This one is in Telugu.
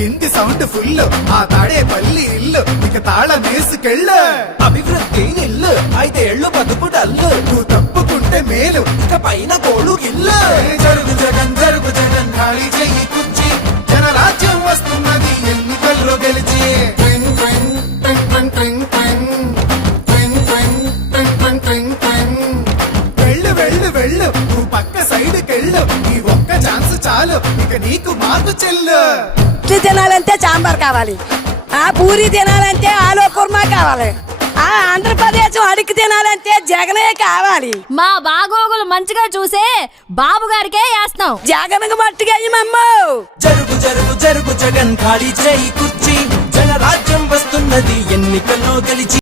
కింది సౌండ్ ఫుల్ ఆ తాడే పల్లి ఇల్లు ఇక తాళం వేసుకెళ్ళు. అభివృద్ధి నిల్లు 5 ఏళ్ళు బతుకు డల్లు నువ్వు తప్పుకుంటే మేలు ఇక పైన కోడు గిల్లు జరుగు జగన్ ఖాళీ చెయ్యి కుర్చీ జనరాజ్యం వస్తున్నది ఎన్నికల్లో గెలిచి. ట్వింగ్ ట్వింగ్ ట్వింగ్ ట్వింగ్ ట్వింగ్ ట్వింగ్ ట్వింగ్ ట్వింగ్ ట్వింగ్ ట్వింగ్ ట్వింగ్. వెళ్ళు వెళ్ళు వెళ్ళు నువ్వు పక్క సైడ్కెళ్ళు ఈ ఒక్క ఛాన్స్ చాలు ఇక నీకు మాకు చెల్లు. ఇడ్లీ తినాలంటే సాంబార్ కావాలి, ఆ పూరి తినాలంటే ఆలు కుర్మా కావాలి, ఆ ఆంధ్రప్రదేశ్ అడిగి తినాలంటే జగనే కావాలి. మా బాగోగులు మంచిగా చూసే బాబు గారికే వేస్తాం. జగన్కి మట్టిగా జరుగు జరుగు జరుగు జగన్ ఖాళీ చేయి కుర్చీ జనరాజ్యం వస్తున్నది ఎన్నికల్లో గెలిచి.